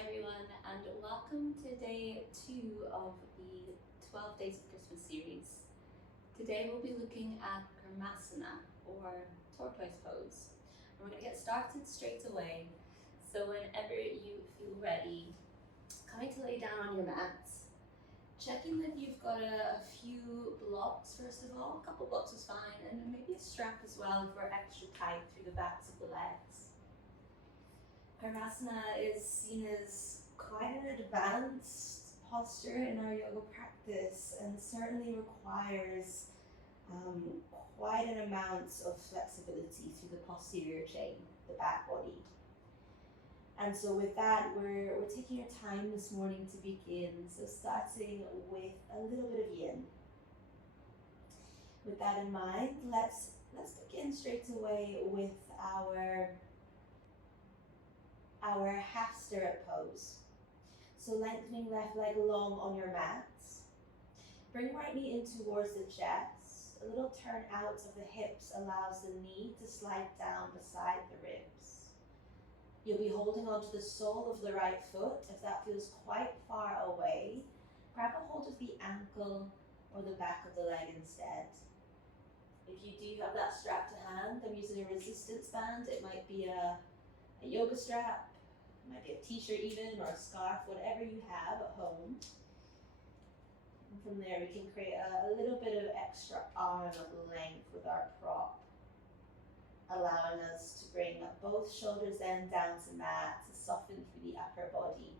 everyone, and welcome to day 2 of the 12 Days of Christmas series. Today we'll be looking at Kurmasana, or tortoise pose. And we're going to get started straight away. So whenever you feel ready, coming to lay down on your mats, checking that you've got a few blocks first of all. A couple blocks is fine, and maybe a strap as well if we're extra tight through the backs of the legs. Kurmasana is seen as quite an advanced posture in our yoga practice and certainly requires quite an amount of flexibility through the posterior chain, the back body. And so with that, we're taking our time this morning to begin. So starting with a little bit of yin. With that in mind, let's begin straight away with our half stirrup pose. So lengthening left leg long on your mats. Bring right knee in towards the chest. A little turn out of the hips allows the knee to slide down beside the ribs. You'll be holding onto the sole of the right foot. If that feels quite far away, grab a hold of the ankle or the back of the leg instead. If you do have that strap to hand, I'm using a resistance band. It might be a yoga strap, it might be a t-shirt even, or a scarf, whatever you have at home. And from there we can create a little bit of extra arm length with our prop, allowing us to bring both shoulders then down to mat to soften through the upper body.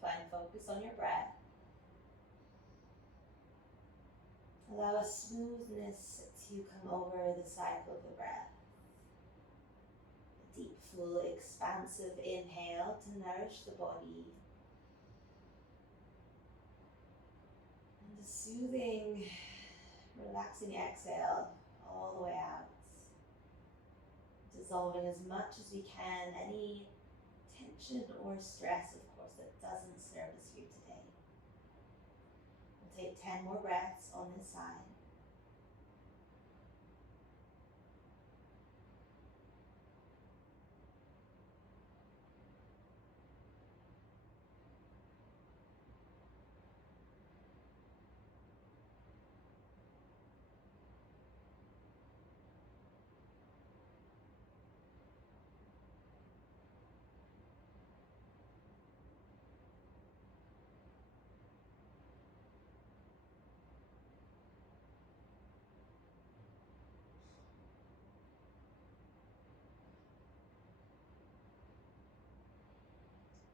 Find focus on your breath. Allow a smoothness to come over the cycle of the breath. A deep, full, expansive inhale to nourish the body. And a soothing, relaxing exhale all the way out. Dissolving as much as we can any tension or stress, of course, that doesn't serve us here today. We'll take 10 more breaths on this side.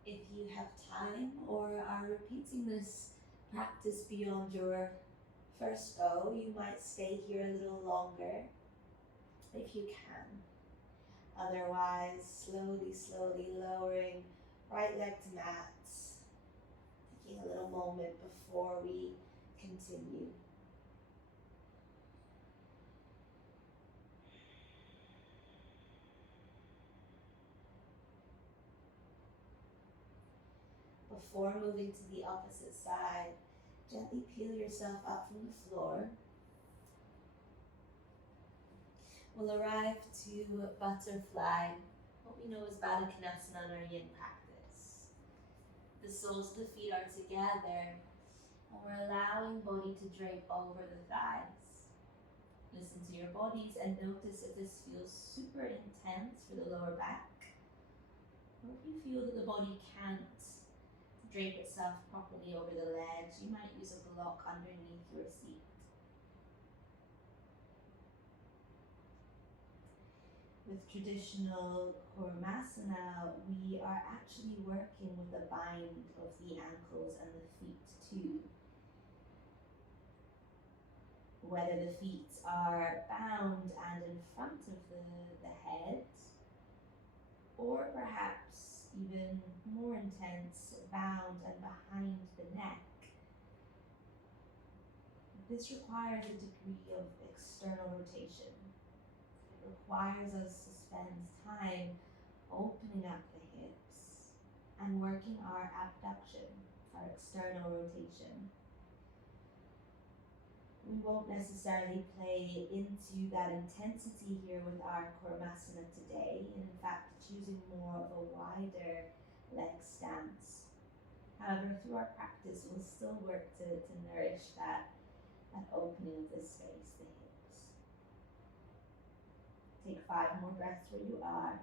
If you have time or are repeating this practice beyond your first go, you might stay here a little longer if you can. Otherwise, slowly lowering right leg to mat, taking a little moment before we continue. Before moving to the opposite side, gently peel yourself up from the floor. We'll arrive to butterfly, what we know as Konasana in our yin practice. The soles of the feet are together, and we're allowing body to drape over the thighs. Listen to your bodies and notice if this feels super intense for the lower back, or if you feel that the body can't drape itself properly over the legs, you might use a block underneath your seat. With traditional Kurmasana, we are actually working with a bind of the ankles and the feet too. Whether the feet are bound and in front of the head, or perhaps even more intense, bound and behind the neck. This requires a degree of external rotation. It requires us to spend time opening up the hips and working our abduction, our external rotation. We won't necessarily play into that intensity here with our Kurmasana today, and in fact choosing more of a wider leg stance. However, through our practice, we'll still work to nourish that opening of the space, the hips. Take 5 more breaths where you are.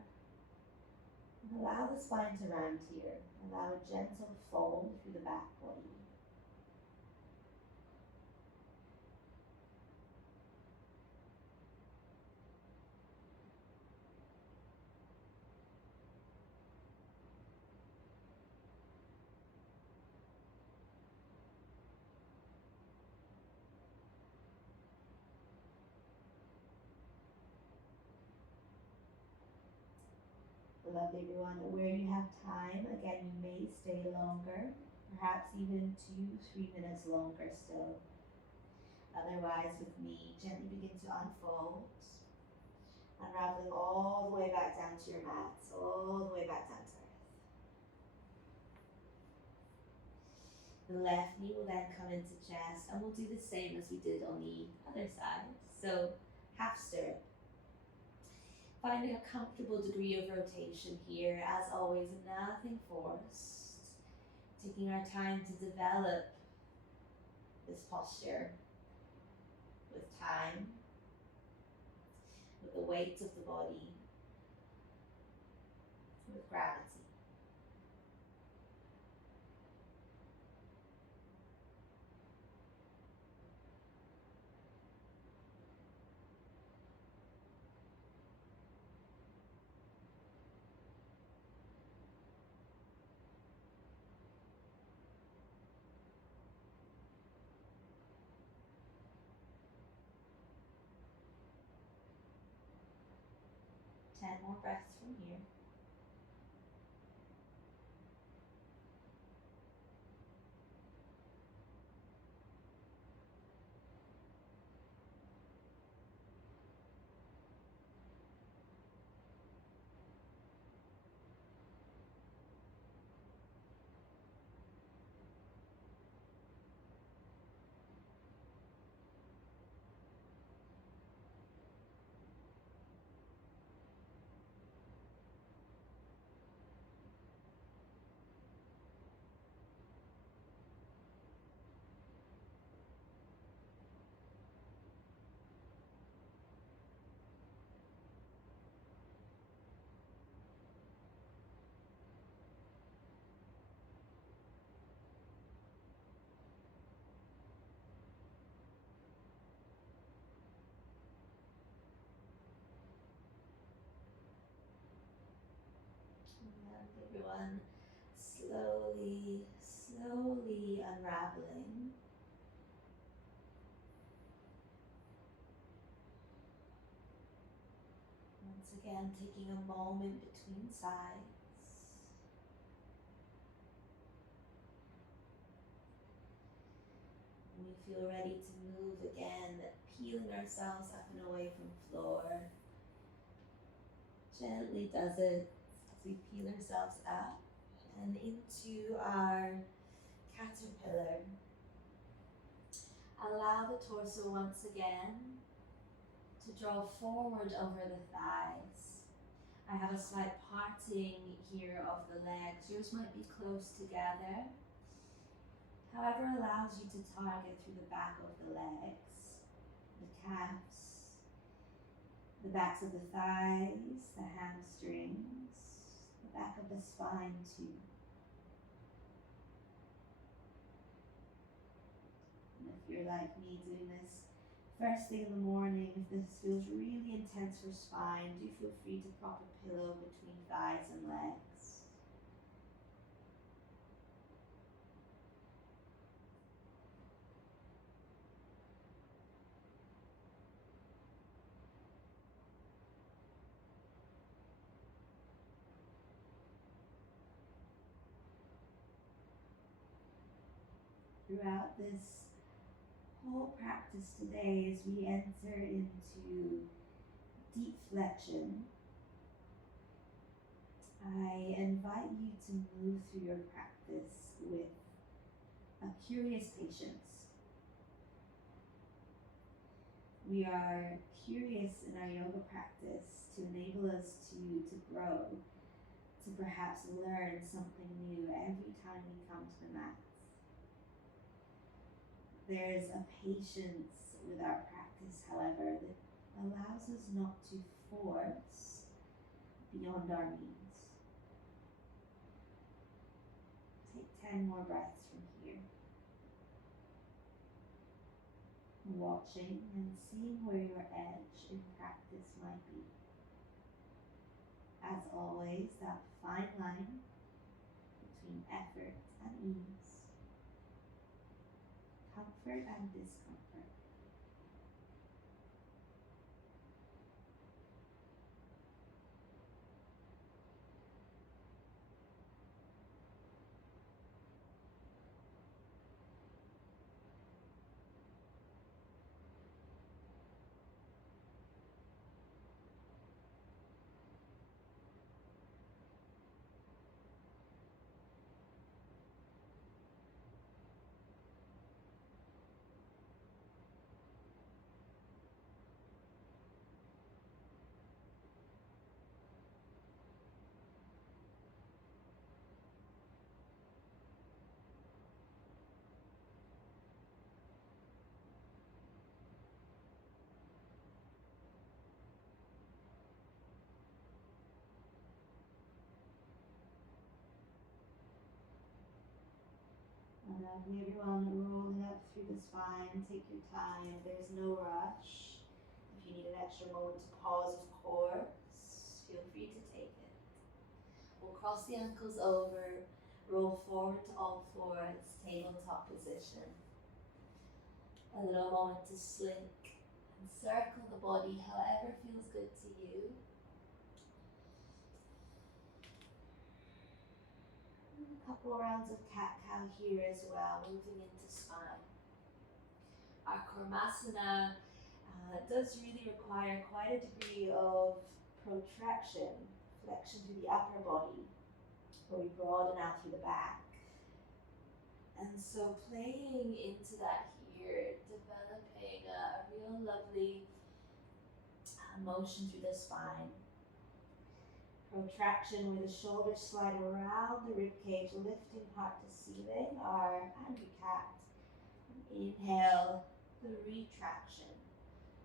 And allow the spine to round here. Allow a gentle fold through the back body. Lovely, everyone. Where you have time, again, you may stay longer, perhaps even 2-3 minutes longer still. Otherwise, with me, gently begin to unfold, unraveling all the way back down to your mats, all the way back down to earth. The left knee will then come into chest, and we'll do the same as we did on the other side. So, half stirrup. Finding a comfortable degree of rotation here, as always, nothing forced. Taking our time to develop this posture with time, with the weight of the body, with gravity. Ten more breaths from here. And everyone, slowly, slowly unraveling. Once again, taking a moment between sides. When we feel ready to move again, peeling ourselves up and away from floor. Gently does it as we peel ourselves up and into our caterpillar. Allow the torso once again to draw forward over the thighs. I have a slight parting here of the legs. Yours might be close together. However, allows you to target through the back of the legs, the calves, the backs of the thighs, the hamstrings, the back of the spine too. And if you're like me doing this first thing in the morning, if this feels really intense for spine, do feel free to prop a pillow between thighs and legs. Throughout this whole practice today, as we enter into deep flexion, I invite you to move through your practice with a curious patience. We are curious in our yoga practice to enable us to grow, to perhaps learn something new every time we come to the mat. There's a patience with our practice, however, that allows us not to force beyond our means. Take 10 more breaths from here. Watching and seeing where your edge in practice might be. As always, that fine line between effort and ease, comfort and discomfort. And lovely, everyone, rolling up through the spine. Take your time, there's no rush. If you need an extra moment to pause, of course, feel free to take it. We'll cross the ankles over, roll forward to all fours, tabletop position. A little moment to slink and circle the body however feels good to you. A couple rounds of cat-cow here as well, moving into spine. Our Kurmasana does really require quite a degree of protraction, flexion through the upper body, where we broaden out through the back. And so playing into that here, developing a real lovely motion through the spine. Protraction where the shoulders slide around the ribcage, lifting heart to ceiling, our angry cat. Inhale, the retraction,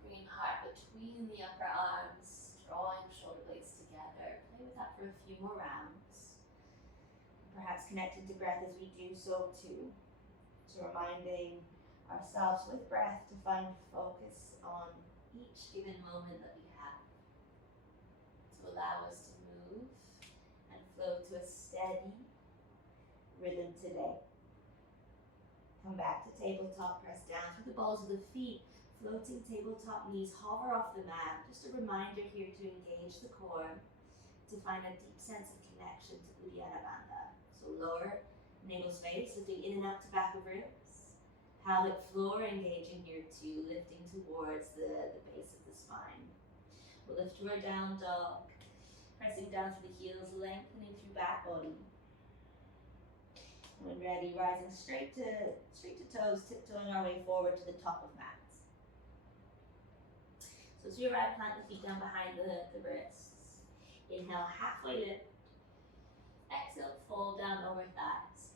bringing heart between the upper arms, drawing shoulder blades together. Play with that for a few more rounds. Perhaps connecting to breath as we do so too. So reminding ourselves with breath to find focus on each given moment that we have, to allow us to move and flow to a steady rhythm today. Come back to tabletop, press down through the balls of the feet, floating tabletop knees hover off the mat. Just a reminder here to engage the core, to find a deep sense of connection to Uddiyana Bandha. So lower navel space, lifting in and up to back of ribs. Pelvic floor engaging here too, lifting towards the base of the spine. We'll lift to our down dog, pressing down through the heels, lengthening through back body. When ready, rising straight to toes, tiptoeing our way forward to the top of mats. So as you arrive, plant the feet down behind the wrists. Inhale, halfway lift. Exhale, fold down over thighs.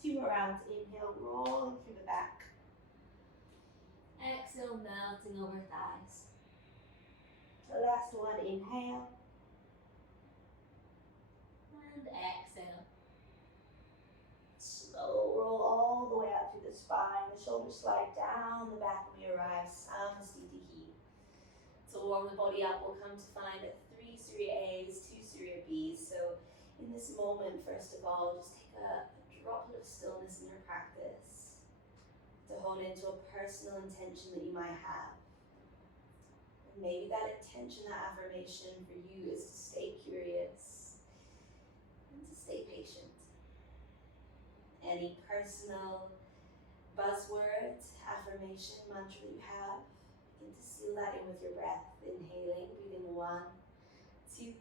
2 more rounds. Inhale, rolling through the back. Exhale, melting over thighs. The last one, inhale. And exhale. Slow roll all the way out through the spine. The shoulders slide down, the back when we arrive. Samastiti. To warm the body up, we'll come to find 3 Surya A's, 2 Surya B's. So in this moment, first of all, just take a droplet of stillness in your practice to hone into a personal intention that you might have. And maybe that intention, that affirmation for you is to stay curious and to stay patient. Any personal buzzword, affirmation, mantra that you have, begin to seal that in with your breath. Inhaling, breathing 1, 2,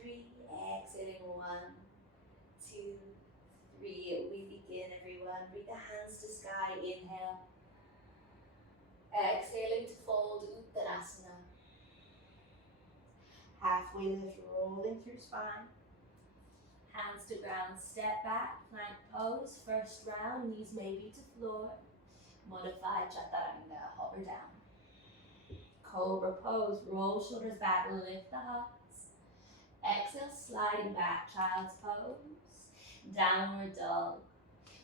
3, exhaling 1, 2, 3. We begin, everyone. Halfway lift, rolling through spine. Hands to ground, step back, plank pose. First round, knees maybe to floor. Modified chaturanga, hover down. Cobra pose, roll shoulders back, lift the hearts. Exhale, sliding back, child's pose. Downward dog.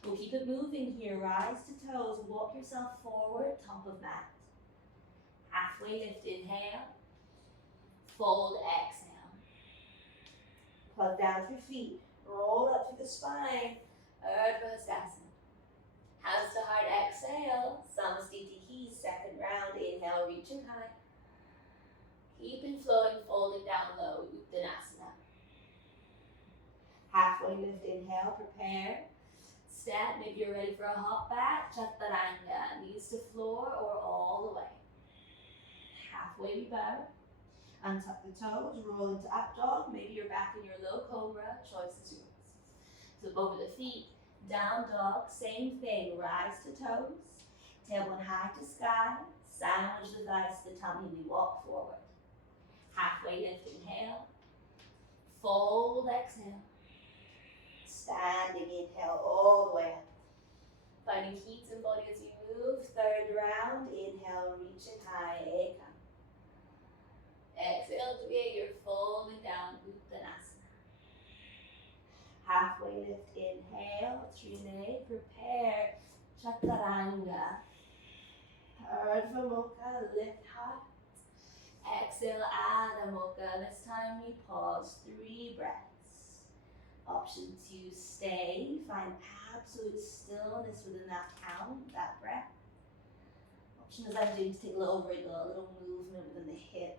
We'll keep it moving here, rise to toes, walk yourself forward, top of mat. Halfway lift, inhale. Fold, exhale. Plug down through feet, roll up through the spine, Urdhva Hastasana. Hands to heart, exhale, Samastitihi, second round, inhale, reaching high. Keeping flowing, folding down low, Uttanasana. Halfway lift, inhale, prepare. Step, maybe you're ready for a hop back, chaturanga, knees to floor or all the way. Halfway we bow. Untuck the toes, roll into up dog. Maybe you're back in your low cobra, choice is yours. Flip over the feet, down dog, same thing, rise to toes. Tailbone high to sky, sandwich the thighs to the tummy, we walk forward. Halfway lift, inhale. Fold, exhale. Standing, inhale all the way up. Finding heat in body as you move. Third round, inhale, reaching high, ekam. Exhale to be your folding down, Uttanasana. Halfway lift, inhale, Trine, prepare, chaturanga. Urdhva Mukha, lift heart. Exhale, Adho Mukha. This time we pause, 3 breaths. Option 2, stay, find absolute stillness within that count, that breath. Option as I'm doing to take a little wriggle, a little movement within the hips,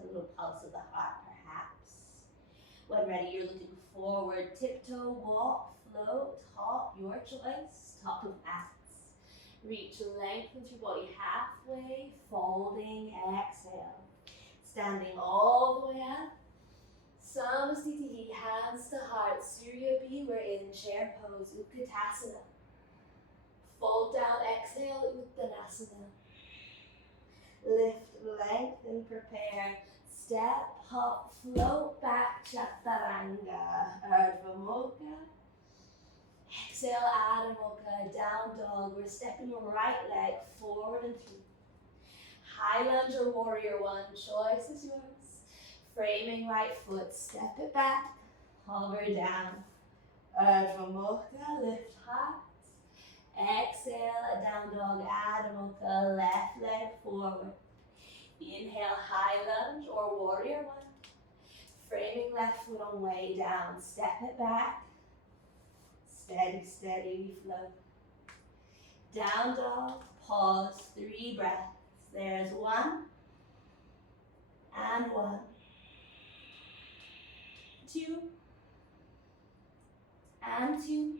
a little pulse of the heart perhaps. When ready, you're looking forward, tiptoe, walk, float, hop, your choice, top of mats. Reach, lengthen through body halfway, folding, exhale. Standing all the way up. Samastitihi, hands to heart, Surya B, we're in chair pose, Utkatasana. Fold down, exhale, Uttanasana. Lift, lengthen, prepare. Step, hop, float back, chaturanga. Urdhva Mukha. Exhale, Adho Mukha, down dog. We're stepping your right leg forward and through. High lunge or warrior one, choice is yours. Framing right foot, step it back, hover down. Urdhva Mukha, lift heart. Exhale, down dog, Adho Mukha, left leg forward. Inhale, high lunge or warrior one. Framing left foot on way down, step it back. Steady, steady, we float. Down dog, pause, 3 breaths. There's 1, and 1. 2, and 2.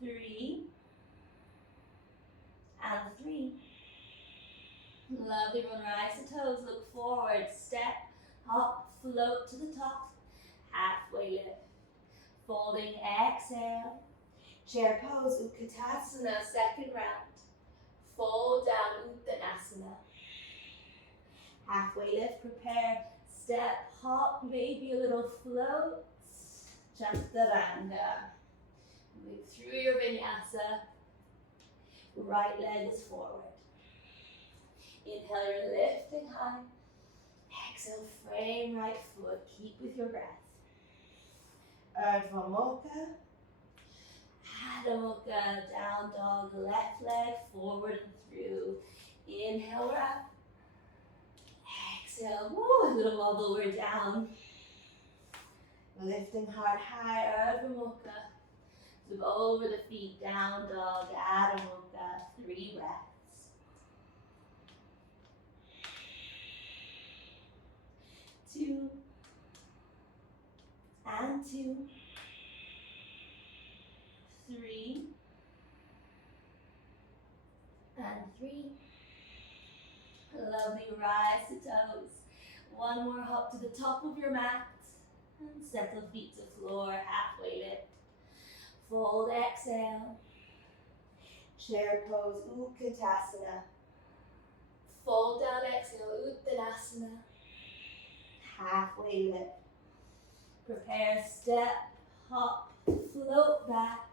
3, and 3. Lovely, everyone, rise to toes, look forward, step, hop, float to the top, halfway lift. Folding, exhale. Chair pose, Utkatasana, second round. Fold down, Uttanasana. Halfway lift, prepare, step, hop, maybe a little float, chaturanga. Move through your vinyasa. Right leg is forward. Inhale, you're lifting high. Exhale, frame right foot. Keep with your breath. Urdhva Mukha. Adho Mukha, down dog, left leg forward and through. Inhale, we're up. Exhale, woo, a little wobble, we're down. Lifting heart high, Urdhva Mukha. Move over the feet, down dog, Adho Mukha, 3 breaths. 2, and 2. 3, and 3. Lovely, rise to toes. 1 more hop to the top of your mat. And settle feet to floor, halfway lift. Fold, exhale. Chair pose, Utkatasana. Fold down, exhale, Uttanasana. halfway lift. Prepare, step, hop, float back,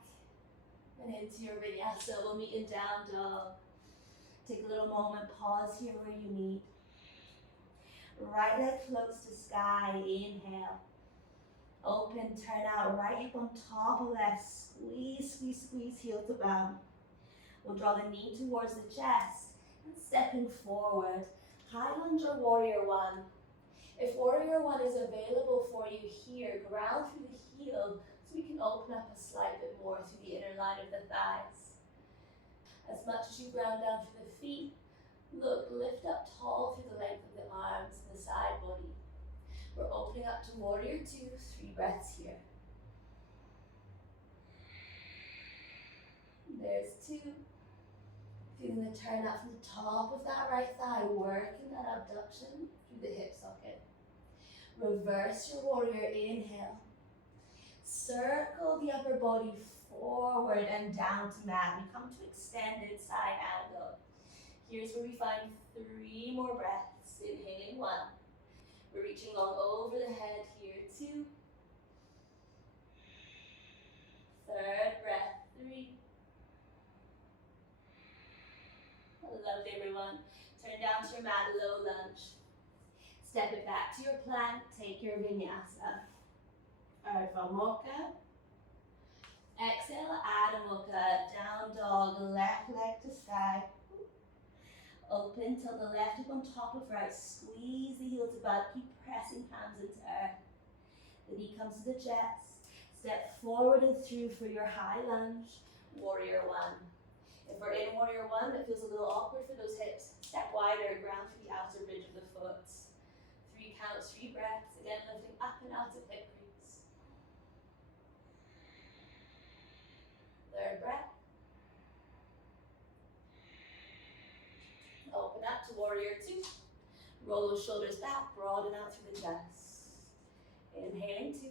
and into your vinyasa. We'll meet in down dog. Take a little moment, pause here where you need. Right leg floats to sky, inhale. Open, turn out, right hip on top of left. Squeeze, squeeze, squeeze, heel to bum. We'll draw the knee towards the chest and stepping forward. High lunge or warrior one. If warrior one is available for you here, ground through the heel so we can open up a slight bit more through the inner line of the thighs. As much as you ground down through the feet, look, lift up tall through the length of the arms and the side body. We're opening up to warrior two, 3 breaths here. There's 2. Feeling the turn up from the top of that right thigh, working that abduction through the hip socket. Reverse your warrior, inhale. Circle the upper body forward and down to mat. We come to extended side angle. Here's where we find 3 more breaths. Inhaling 1. We're reaching long over the head here, 2. 3rd breath, 3. Lovely, everyone. Turn down to your mat, low lunge. Step it back to your plank, take your vinyasa. Ardha Mukha. Exhale, Adho Mukha, down dog, left leg to sky. Open till the left hip on top of right. Squeeze the heel to butt, keep pressing hands into earth. The knee comes to the chest. Step forward and through for your high lunge, warrior one. If we're in warrior one, it feels a little awkward for those hips. Step wider, ground through the outer ridge of the foot. 3 counts, 3 breaths. Again, lifting up and out of hip crease. 3rd breath. Open up to warrior two. Roll those shoulders back, broaden out through the chest. Inhaling 2.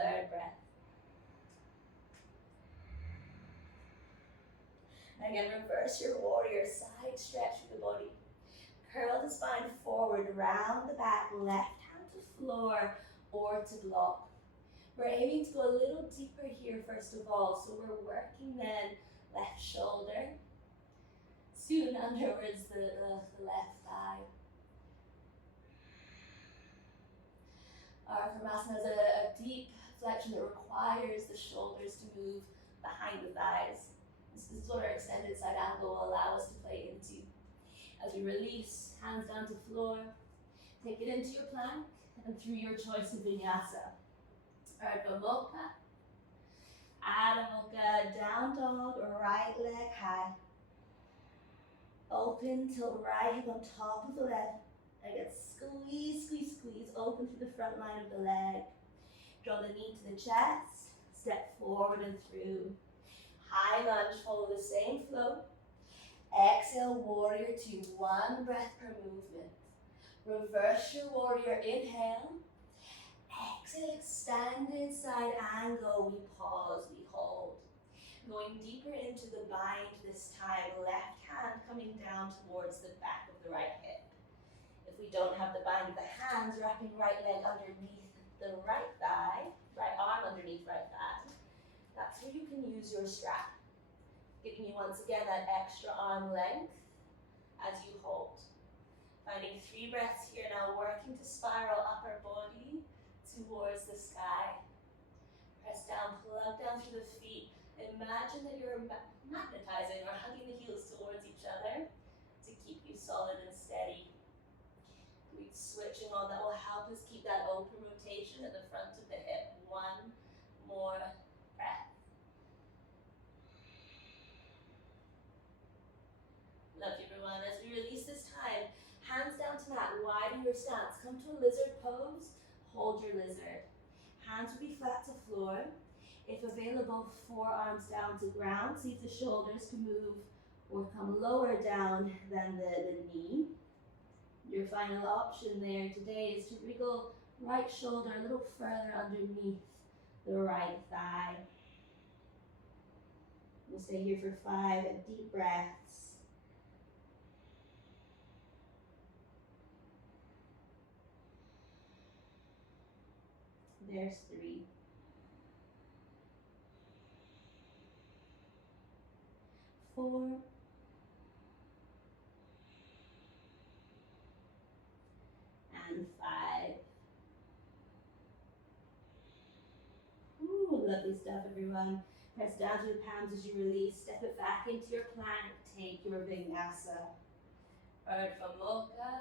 3rd breath. Again, reverse your warrior, side stretch through the body. Curl the spine forward, round the back, left hand to floor or to block. We're aiming to go a little deeper here first of all, so we're working then left shoulder, soon underwards the left thigh. Our Kurmasana is a deep flexion that requires the shoulders to move behind the thighs. This is what our extended side angle will allow us to play into. As we release, hands down to floor, take it into your plank and through your choice of vinyasa. Ardha Mukha, Adho Mukha, down dog, right leg high. Open till right hip on top of the left. Again, squeeze, squeeze, squeeze, open through the front line of the leg. Draw the knee to the chest, step forward and through. High lunge, follow the same flow. Exhale, warrior two, 1 breath per movement. Reverse your warrior, inhale. Exhale, extended side angle, we pause, we hold. Going deeper into the bind this time, left hand coming down towards the back of the right hip. If we don't have the bind of the hands, wrapping right leg underneath the right thigh, right arm underneath right thigh. That's where you can use your strap. Giving you once again that extra arm length as you hold. Finding 3 breaths here now, working to spiral upper body towards the sky. Press down, plug down through the feet. Imagine that you're magnetizing or hugging the heels towards each other to keep you solid and steady. Keep switching on, that will help us keep that open rotation at the front of the hip. 1 more breath. Lovely, everyone. As we release this time, hands down to mat, widen your stance. Come to a lizard pose, hold your lizard. Hands will be flat to floor. If available, forearms down to ground. See if the shoulders can move or come lower down than the knee. Your final option there today is to wriggle right shoulder a little further underneath the right thigh. We'll stay here for 5 deep breaths. There's 3. 4. And 5. Ooh, lovely stuff, everyone. Press down to the palms as you release. Step it back into your plank. Take your vinyasa. Urdhva Mukha,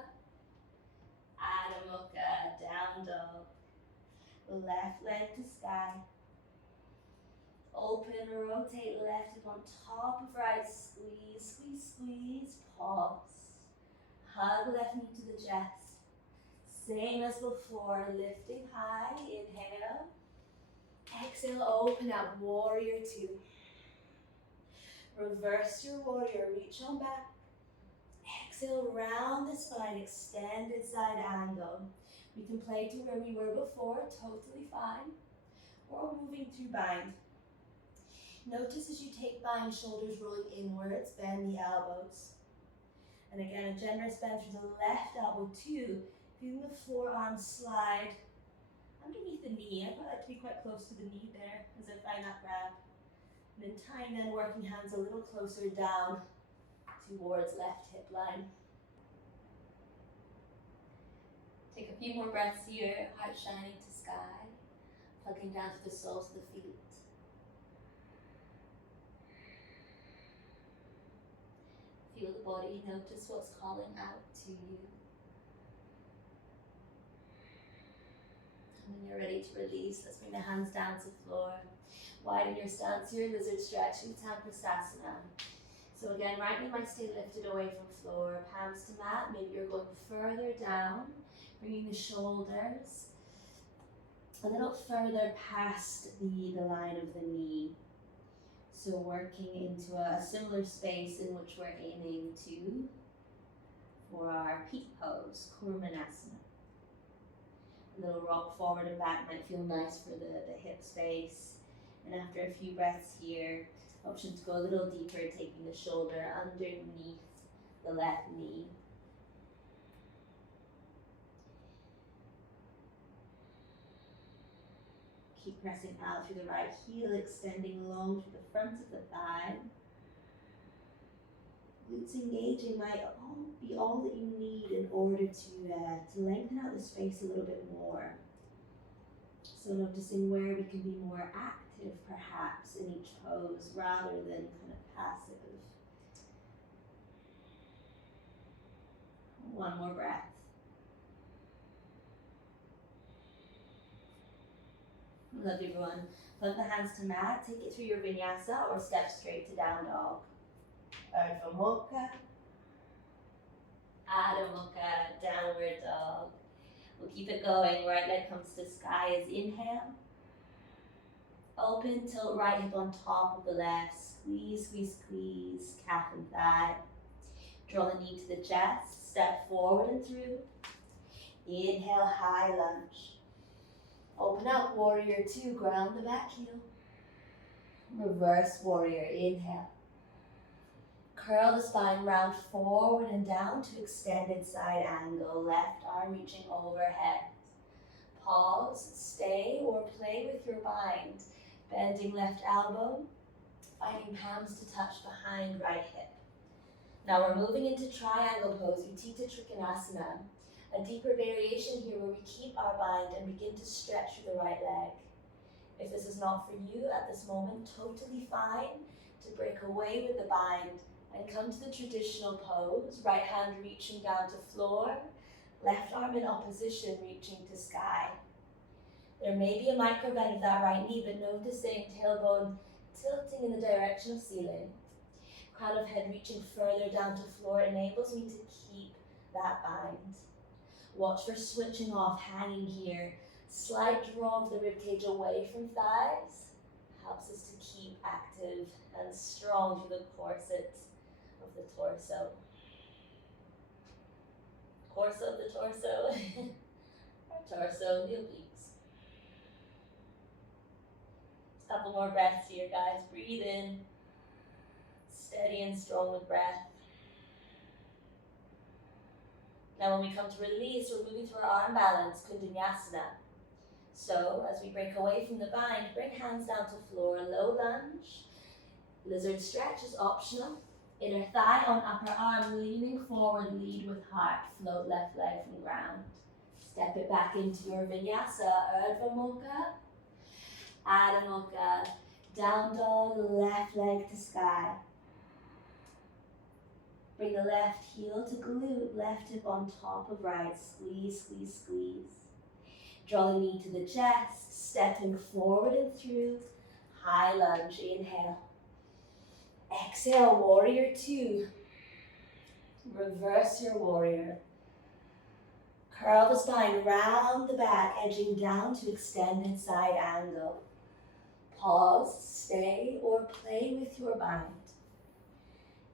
Adho Mukha, down dog. Left leg to sky. Open, rotate left hip on top of right. Squeeze, squeeze, squeeze. Pause. Hug left knee to the chest. Same as before, lifting high. Inhale. Exhale, open up, warrior 2. Reverse your warrior, reach on back. Exhale, round the spine, extended side angle. We can play to where we were before, totally fine. Or moving through bind. Notice as you take bind, shoulders rolling inwards, bend the elbows. And again, a generous bend through the left elbow too. Feeling the forearms slide underneath the knee. I like to be quite close to the knee there as I find that grab. And in time then, working hands a little closer down towards left hip line. Take a few more breaths here, heart shining to sky, plugging down to the soles of the feet. Feel the body, notice what's calling out to you. And when you're ready to release, let's bring the hands down to the floor. Widen your stance here, lizard stretch, Uttanapastasana. So again, right knee might stay lifted away from floor, palms to mat. Maybe you're going further down, bringing the shoulders a little further past the line of the knee. So working into a similar space in which we're aiming to for our peak pose, Kurmasana. A little rock forward and back might feel nice for the hip space. And after a few breaths here, option to go a little deeper, taking the shoulder underneath the left knee. Keep pressing out through the right heel, extending long through the front of the thigh. Glutes engaging might be all that you need in order to lengthen out the space a little bit more. So noticing where we can be more active perhaps in each pose rather than kind of passive. One more breath. Lovely, everyone. Plug the hands to mat, take it through your vinyasa or step straight to down dog. Urdhva Mukha, Adho Mukha, downward dog. We'll keep it going. Right leg comes to sky as inhale. Open, tilt right hip on top of the left. Squeeze, squeeze, squeeze, calf and thigh. Draw the knee to the chest. Step forward and through. Inhale, high lunge. Open up, warrior 2, ground the back heel. Reverse warrior, inhale. Curl the spine, round forward and down to extended side angle. Left arm reaching overhead. Pause, stay, or play with your bind. Bending left elbow, finding palms to touch behind right hip. Now we're moving into triangle pose, Utthita Trikonasana. A deeper variation here where we keep our bind and begin to stretch through the right leg. If this is not for you at this moment, totally fine to break away with the bind and come to the traditional pose, right hand reaching down to floor, left arm in opposition reaching to sky. There may be a micro bend of that right knee, but noticing tailbone tilting in the direction of ceiling. Crown of head reaching further down to floor enables me to keep that bind. Watch for switching off, hanging here. Slight draw of the ribcage away from thighs helps us to keep active and strong through the corset of the torso. Corset of the torso. Our torso, the obliques. Couple more breaths here, guys. Breathe in. Steady and strong with breath. Now when we come to release, we're moving to our arm balance, Kundanyasana. So as we break away from the bind, bring hands down to floor, low lunge. Lizard stretch is optional. Inner thigh on upper arm, leaning forward, lead with heart. Float left leg from ground. Step it back into your vinyasa, Urdhva Mukha, Adho Mukha, down dog, left leg to sky. Bring the left heel to glute, left hip on top of right. Squeeze, squeeze, squeeze. Draw the knee to the chest, stepping forward and through. High lunge, inhale. Exhale, warrior two. Reverse your warrior. Curl the spine round the back, edging down to extended side angle. Pause, stay, or play with your bind.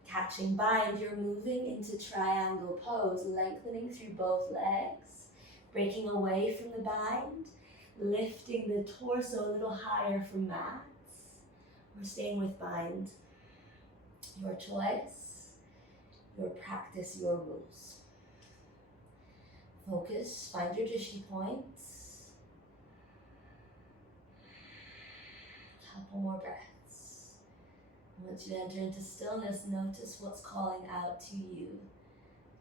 Catching bind, you're moving into triangle pose, lengthening through both legs, breaking away from the bind, lifting the torso a little higher from mats. We're staying with bind. Your choice, your practice, your rules. Focus, find your drishti points. Couple more breaths. Once you enter into stillness, notice what's calling out to you.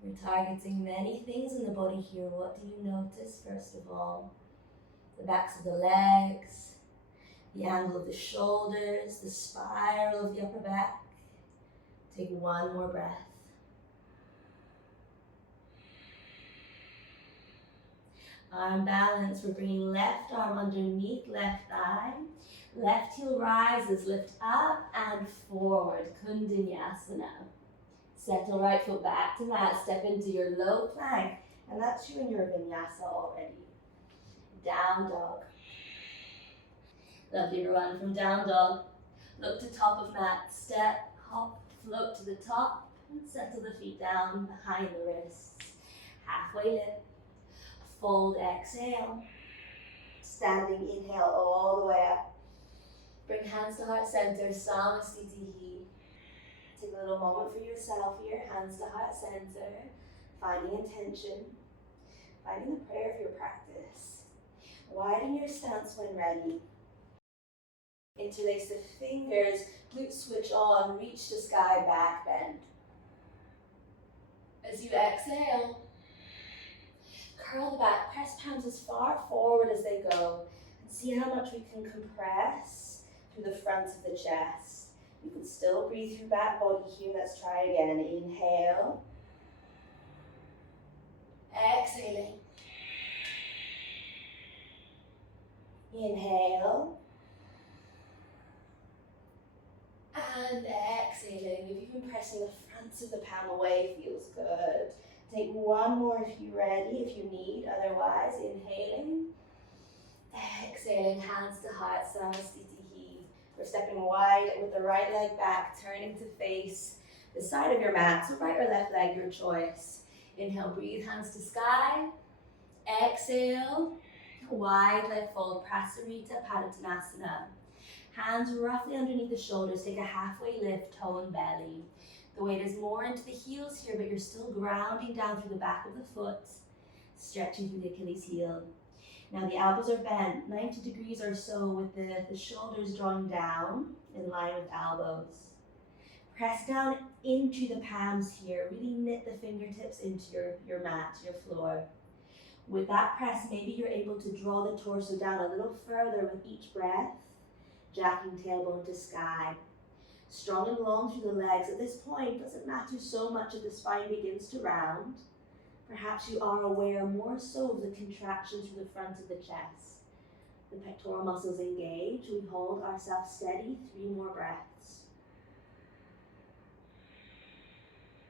We're targeting many things in the body here. What do you notice first of all? The backs of the legs, the angle of the shoulders, the spiral of the upper back. Take one more breath. Arm balance, we're bringing left arm underneath left thigh. Left heel rises, lift up and forward, Kundanyasana. Settle right foot back to mat, step into your low plank. And that's you in your vinyasa already. Down dog. Lovely, everyone, from down dog. Look to top of mat, step, hop, float to the top, and settle the feet down behind the wrists. Halfway lift. Fold, exhale. Standing, inhale all the way up. Bring hands to heart center, Samasthiti. Take a little moment for yourself here, hands to heart center. Finding intention. Finding the prayer of your practice. Widen your stance when ready. Interlace the fingers, glute switch on, reach to sky, back bend. As you exhale, curl the back, press palms as far forward as they go, and see how much we can compress through the front of the chest. You can still breathe through back body here. Let's try again. Inhale. Exhaling. Inhale. And exhaling. Maybe even pressing the fronts of the palm away feels good. Take one more if you're ready, if you need. Otherwise, inhaling. Exhaling, hands to heart, Samasthiti. We're stepping wide with the right leg back, turning to face the side of your mat. So right or left leg, your choice. Inhale, breathe, hands to sky. Exhale, wide leg fold, Prasarita Padottanasana. Hands roughly underneath the shoulders, take a halfway lift, toe and belly. The weight is more into the heels here, but you're still grounding down through the back of the foot, stretching through the Achilles heel. Now the elbows are bent 90 degrees or so with the shoulders drawing down in line with elbows. Press down into the palms here. Really knit the fingertips into your mat, your floor. With that press, maybe you're able to draw the torso down a little further with each breath, jacking tailbone to sky. Strong and long through the legs. At this point, doesn't matter so much if the spine begins to round. Perhaps you are aware more so of the contraction through the front of the chest. The pectoral muscles engage. We hold ourselves steady. 3 more breaths.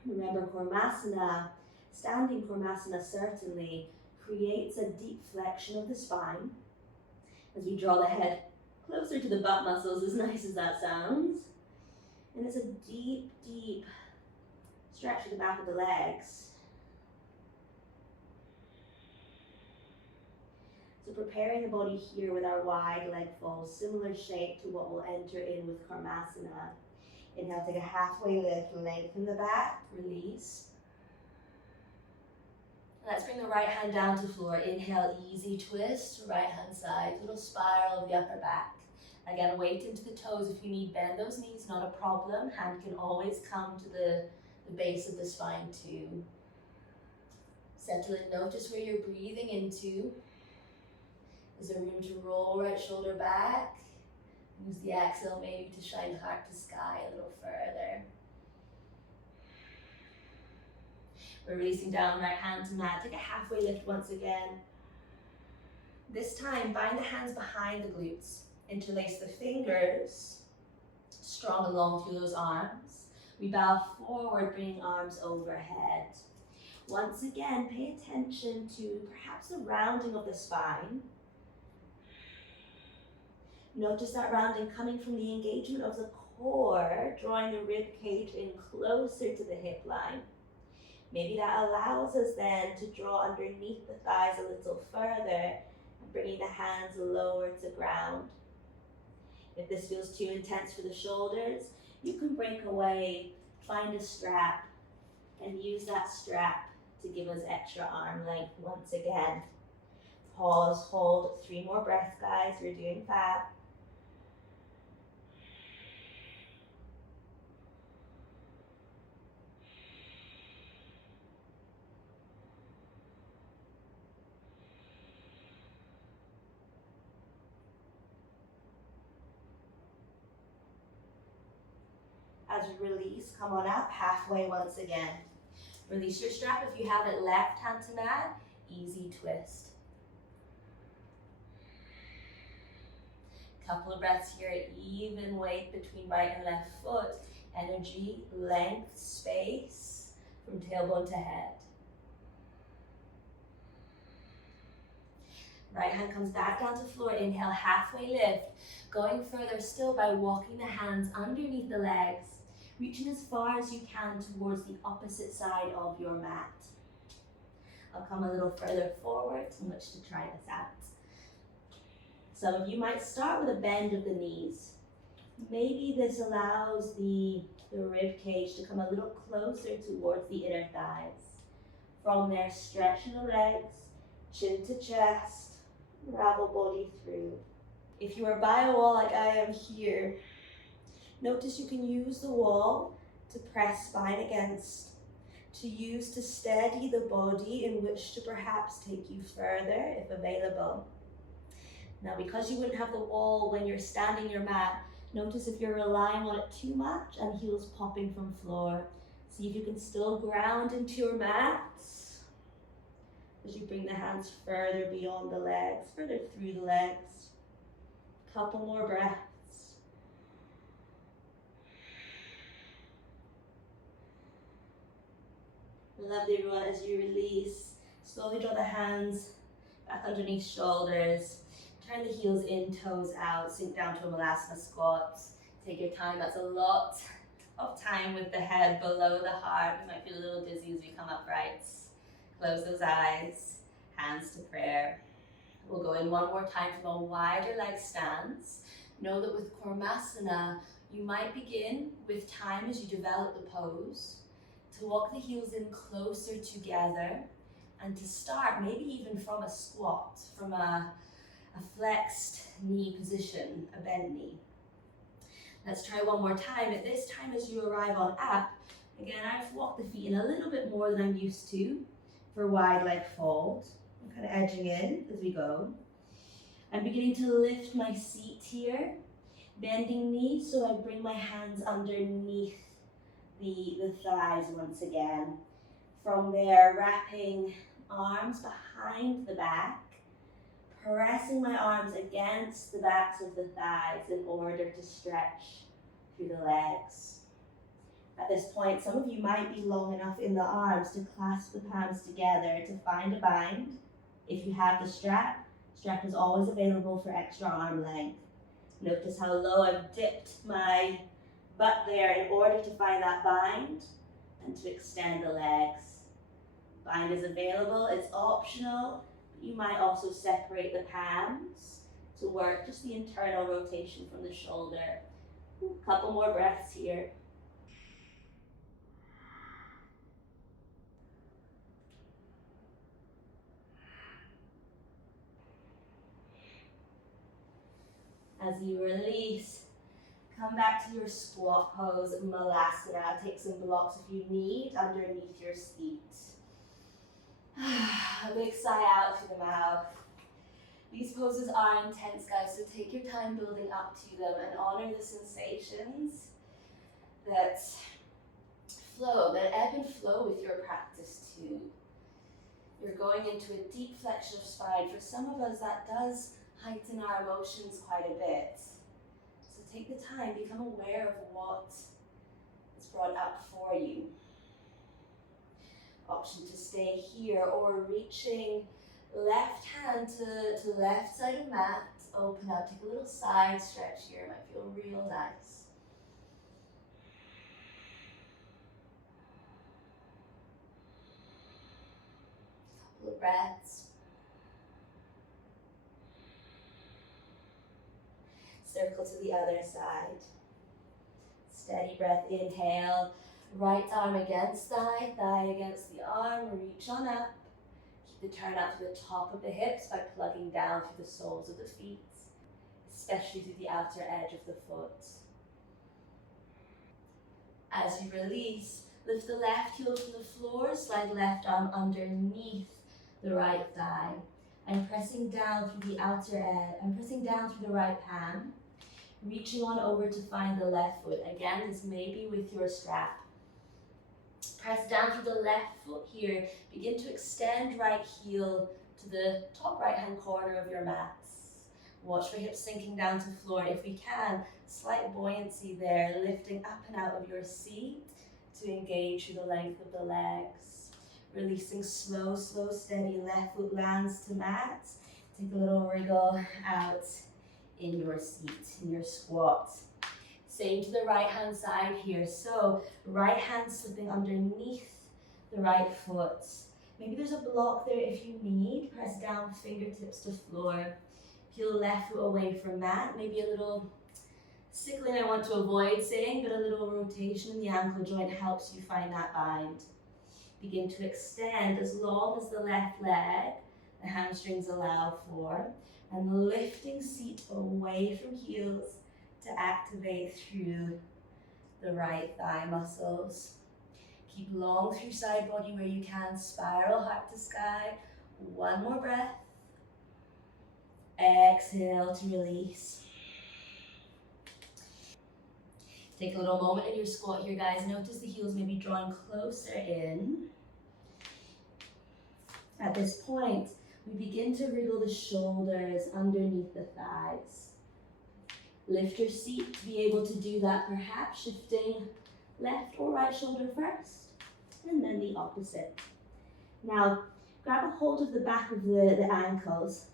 Remember, Kurmasana, standing Kurmasana certainly creates a deep flexion of the spine. As we draw the head closer to the butt muscles, as nice as that sounds. And it's a deep, deep stretch to the back of the legs. So preparing the body here with our wide leg fold, similar shape to what we'll enter in with Kurmasana. Inhale, take a halfway lift, lengthen the back, release. Let's bring the right hand down to floor. Inhale, easy twist, right hand side, little spiral of the upper back. Again, weight into the toes. If you need, bend those knees, not a problem. Hand can always come to the base of the spine too. Settle in, notice where you're breathing into. Is there room to roll right shoulder back? Use the exhale maybe to shine heart to sky a little further. We're releasing down, right hand to mat. Take a halfway lift once again. This time, bind the hands behind the glutes. Interlace the fingers, strong and long through those arms. We bow forward, bringing arms overhead. Once again, pay attention to perhaps the rounding of the spine. Notice that rounding coming from the engagement of the core, drawing the rib cage in closer to the hip line. Maybe that allows us then to draw underneath the thighs a little further, and bringing the hands lower to ground. If this feels too intense for the shoulders, you can break away, find a strap, and use that strap to give us extra arm length once again. Pause, hold, 3 more breaths, guys. You're doing fab. As we release, come on up, halfway once again. Release your strap if you have it, left hand to mat, easy twist. Couple of breaths here, even weight between right and left foot. Energy, length, space from tailbone to head. Right hand comes back down to floor, inhale, halfway lift. Going further still by walking the hands underneath the legs, reaching as far as you can towards the opposite side of your mat. I'll come a little further forward in which to try this out. Some of you might start with a bend of the knees. Maybe this allows the rib cage to come a little closer towards the inner thighs. From there, stretching the legs, chin to chest, unravel body through. If you are by a wall like I am here, notice you can use the wall to press spine against, to use to steady the body in which to perhaps take you further if available. Now, because you wouldn't have the wall when you're standing your mat, notice if you're relying on it too much and heels popping from floor. See if you can still ground into your mat as you bring the hands further beyond the legs, further through the legs. Couple more breaths. Lovely, everyone. As you release, slowly draw the hands back underneath shoulders. Turn the heels in, toes out, sink down to a Malasana squat. Take your time. That's a lot of time with the head below the heart. You might feel a little dizzy as we come upright. Close those eyes, hands to prayer. We'll go in one more time from a wider leg stance. Know that with Kurmasana, you might begin with time as you develop the pose to walk the heels in closer together and to start maybe even from a squat, from a flexed knee position, a bent knee. Let's try one more time. At this time, as you arrive on up, again, I've walked the feet in a little bit more than I'm used to for wide leg fold. I'm kind of edging in as we go. I'm beginning to lift my seat here, bending knees, so I bring my hands underneath the thighs once again. From there, wrapping arms behind the back, pressing my arms against the backs of the thighs in order to stretch through the legs. At this point, some of you might be long enough in the arms to clasp the palms together to find a bind. If you have the strap is always available for extra arm length. Notice how low I've dipped my butt there in order to find that bind and to extend the legs. Bind is available, it's optional. You might also separate the palms to work just the internal rotation from the shoulder. Couple more breaths here. As you release, come back to your squat pose, Malasana. Take some blocks if you need underneath your feet. A big sigh out through the mouth. These poses are intense, guys, so take your time building up to them and honor the sensations that flow, that ebb and flow with your practice too. You're going into a deep flexion of spine. For some of us, that does heighten our emotions quite a bit. So take the time, become aware of what is brought up for you. Option to stay here or reaching left hand to left side of mat. Open up, take a little side stretch here. It might feel real nice. Couple of breaths. Circle to the other side. Steady breath, inhale. Right arm against thigh, thigh against the arm, reach on up. Keep the turn out to the top of the hips by plugging down through the soles of the feet, especially through the outer edge of the foot. As you release, lift the left heel from the floor, slide left arm underneath the right thigh. I'm pressing down through the outer edge, I'm pressing down through the right palm, reaching on over to find the left foot. Again, this may be with your strap. Press down through the left foot here. Begin to extend right heel to the top right hand corner of your mats. Watch for hips sinking down to floor. If we can, slight buoyancy there, lifting up and out of your seat to engage through the length of the legs. Releasing slow, slow, steady. Left foot lands to mat. Take a little wriggle out in your seat, in your squat. Same to the right hand side here. So right hand slipping underneath the right foot. Maybe there's a block there if you need. Press down, fingertips to floor. Peel left foot away from mat. Maybe a little sickling I want to avoid saying, but a little rotation in the ankle joint helps you find that bind. Begin to extend as long as the left leg, the hamstrings allow for, and lifting seat away from heels to activate through the right thigh muscles. Keep long through side body where you can. Spiral heart to sky. One more breath. Exhale to release. Take a little moment in your squat here, guys. Notice the heels may be drawing closer in. At this point, we begin to wriggle the shoulders underneath the thighs. Lift your seat to be able to do that, perhaps shifting left or right shoulder first, and then the opposite. Now, grab a hold of the back of the ankles.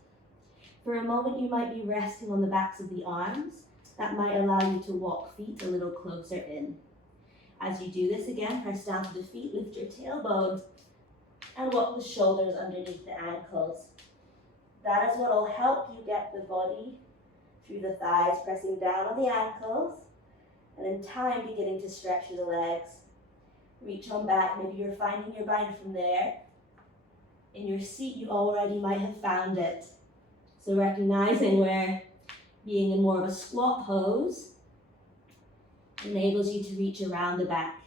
For a moment, you might be resting on the backs of the arms. That might allow you to walk feet a little closer in. As you do this again, press down to the feet, lift your tailbone, and walk the shoulders underneath the ankles. That is what will help you get the body through the thighs, pressing down on the ankles, and in time beginning to stretch through the legs. Reach on back, maybe you're finding your bind from there. In your seat, you already might have found it. So recognizing where being in more of a squat pose enables you to reach around the back.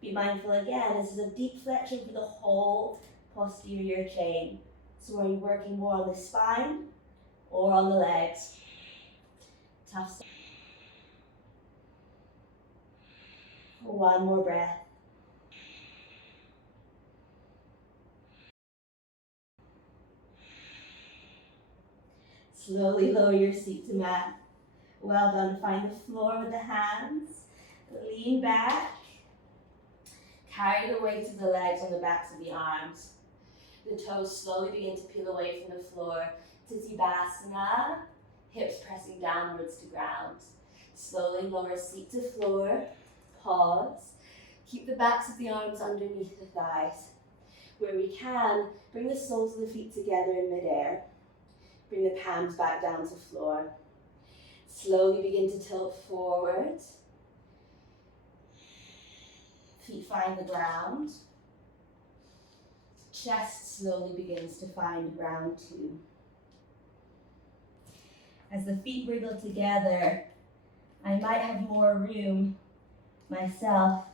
Be mindful again, this is a deep flexion for the whole posterior chain. So are you working more on the spine or on the legs? Tough stuff. One more breath. Slowly lower your seat to mat. Well done. Find the floor with the hands. Lean back. Carry the weight of the legs on the backs of the arms. The toes slowly begin to peel away from the floor. Tisibhasana. Hips pressing downwards to ground. Slowly lower seat to floor. Pause. Keep the backs of the arms underneath the thighs. Where we can, bring the soles of the feet together in midair. Bring the palms back down to floor. Slowly begin to tilt forward. Feet find the ground. Chest slowly begins to find ground too. As the feet wriggle together, I might have more room myself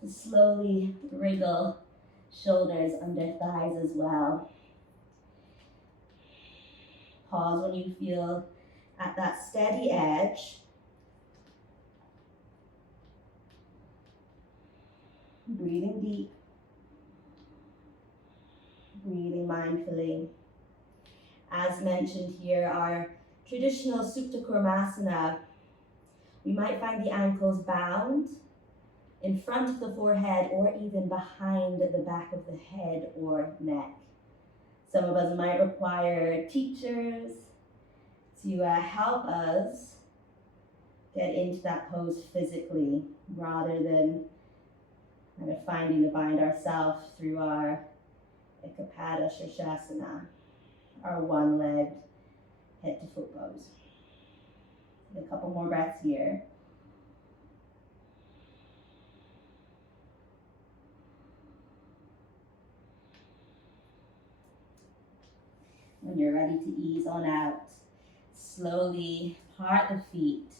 to slowly wriggle shoulders under thighs as well. Pause when you feel at that steady edge. Breathing deep, breathing mindfully. As mentioned here, our traditional supta Kurmasana, we might find the ankles bound in front of the forehead or even behind the back of the head or neck. Some of us might require teachers to help us get into that pose physically rather than kind of finding the bind ourselves through our Ekapada Shirshasana, our one-legged head to foot pose. A couple more breaths here. When you're ready to ease on out, slowly part the feet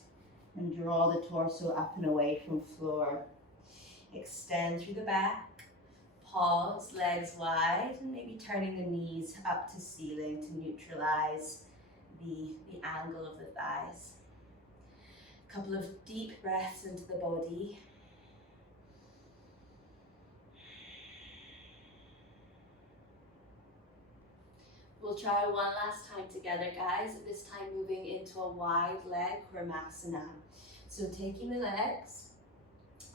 and draw the torso up and away from floor. Extend through the back, pause, legs wide, and maybe turning the knees up to ceiling to neutralize the angle of the thighs. A couple of deep breaths into the body. We'll try one last time together, guys, this time moving into a wide leg Kurmasana. So taking the legs,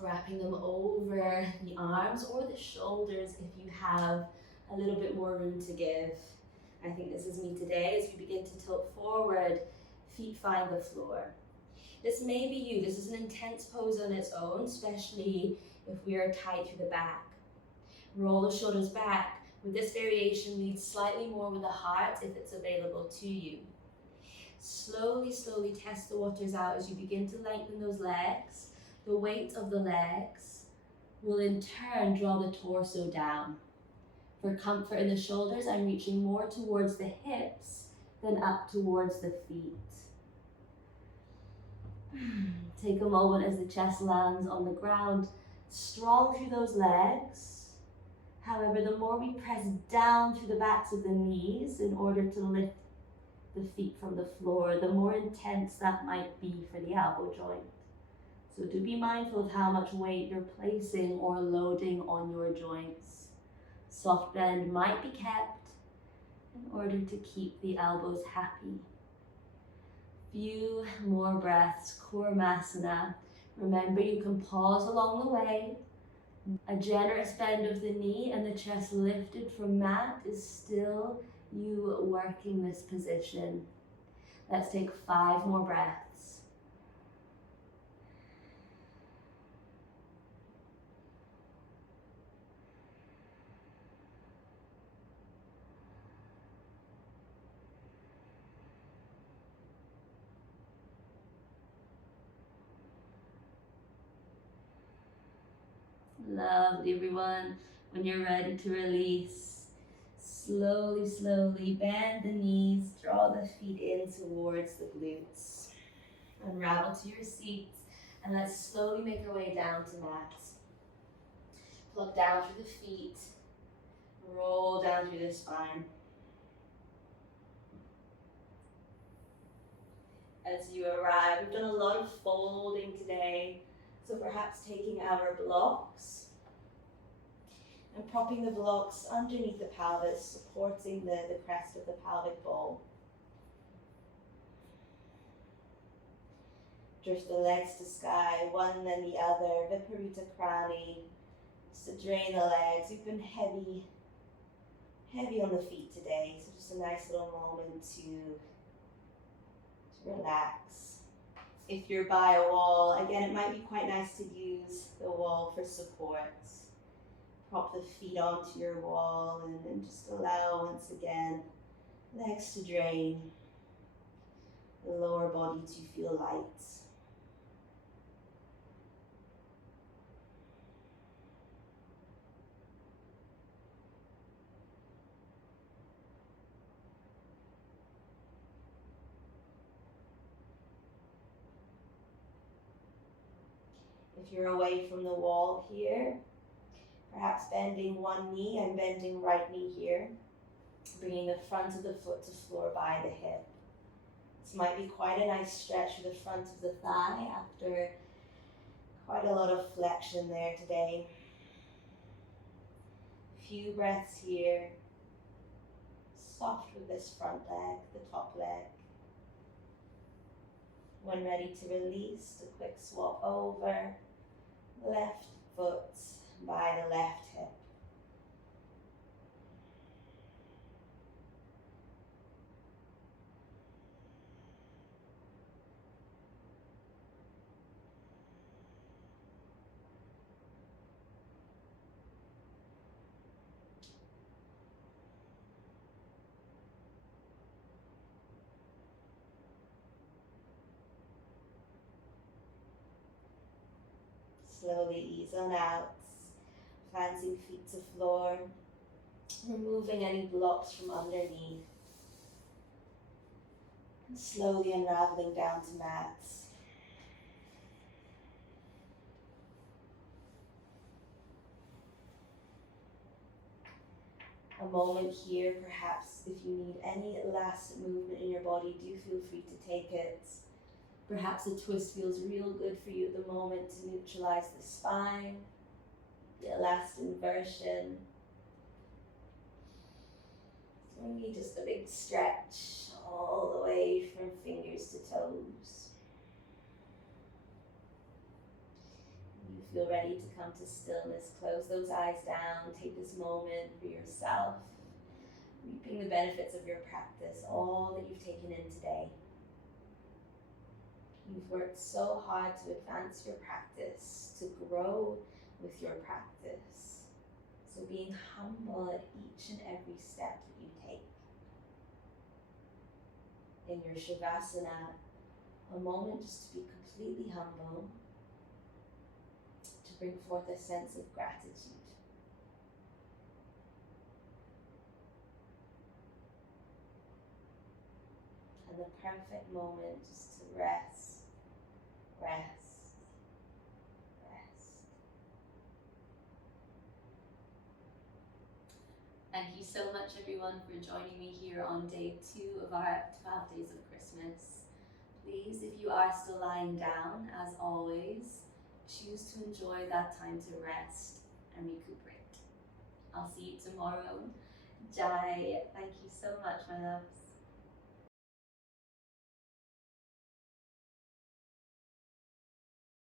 wrapping them over the arms or the shoulders if you have a little bit more room to give. I think this is me today as we begin to tilt forward, feet find the floor. This may be you. This is an intense pose on its own, especially if we are tight through the back. Roll the shoulders back. With this variation, lead slightly more with the heart if it's available to you. Slowly, slowly test the waters out as you begin to lengthen those legs. The weight of the legs will in turn draw the torso down. For comfort in the shoulders, I'm reaching more towards the hips than up towards the feet. Take a moment as the chest lands on the ground, strong through those legs. However, the more we press down through the backs of the knees in order to lift the feet from the floor, the more intense that might be for the elbow joint. So do be mindful of how much weight you're placing or loading on your joints. Soft bend might be kept in order to keep the elbows happy. Few more breaths, Kurmasana. Remember, you can pause along the way. A generous bend of the knee and the chest lifted from mat is still you working this position. Let's take 5 more breaths. Lovely, everyone. When you're ready to release, slowly, slowly bend the knees, draw the feet in towards the glutes. Unravel to your seats, and let's slowly make our way down to mat. Plug down through the feet, roll down through the spine. As you arrive, we've done a lot of folding today, so perhaps taking our blocks and propping the blocks underneath the pelvis, supporting the crest of the pelvic bowl. Drift the legs to sky, one then the other, Viparita Krani, just to drain the legs. We've been heavy on the feet today, so just a nice little moment to relax. If you're by a wall, again, it might be quite nice to use the wall for support. Prop the feet onto your wall and just allow, once again, legs to drain, the lower body to feel light. If you're away from the wall here, perhaps bending one knee, I'm bending right knee here, bringing the front of the foot to floor by the hip. This might be quite a nice stretch for the front of the thigh after quite a lot of flexion there today. Few breaths here. Soft with this front leg, the top leg. When ready to release, a quick swap over. Left foot by the left hip. Slowly ease on out, planting feet to floor, removing any blocks from underneath, and slowly unraveling down to mats. A moment here, perhaps if you need any last movement in your body, do feel free to take it. Perhaps a twist feels real good for you at the moment to neutralize the spine, the last inversion. So maybe just a big stretch all the way from fingers to toes. You feel ready to come to stillness, close those eyes down, take this moment for yourself, reaping the benefits of your practice, all that you've taken in today. You've worked so hard to advance your practice, to grow with your practice. So being humble at each and every step that you take. In your Shavasana, a moment just to be completely humble, to bring forth a sense of gratitude. And the perfect moment just to rest, rest, rest. Thank you so much, everyone, for joining me here on day 2 of our 12 days of Christmas. Please, if you are still lying down, as always, choose to enjoy that time to rest and recuperate. I'll see you tomorrow. Jai, thank you so much, my loves.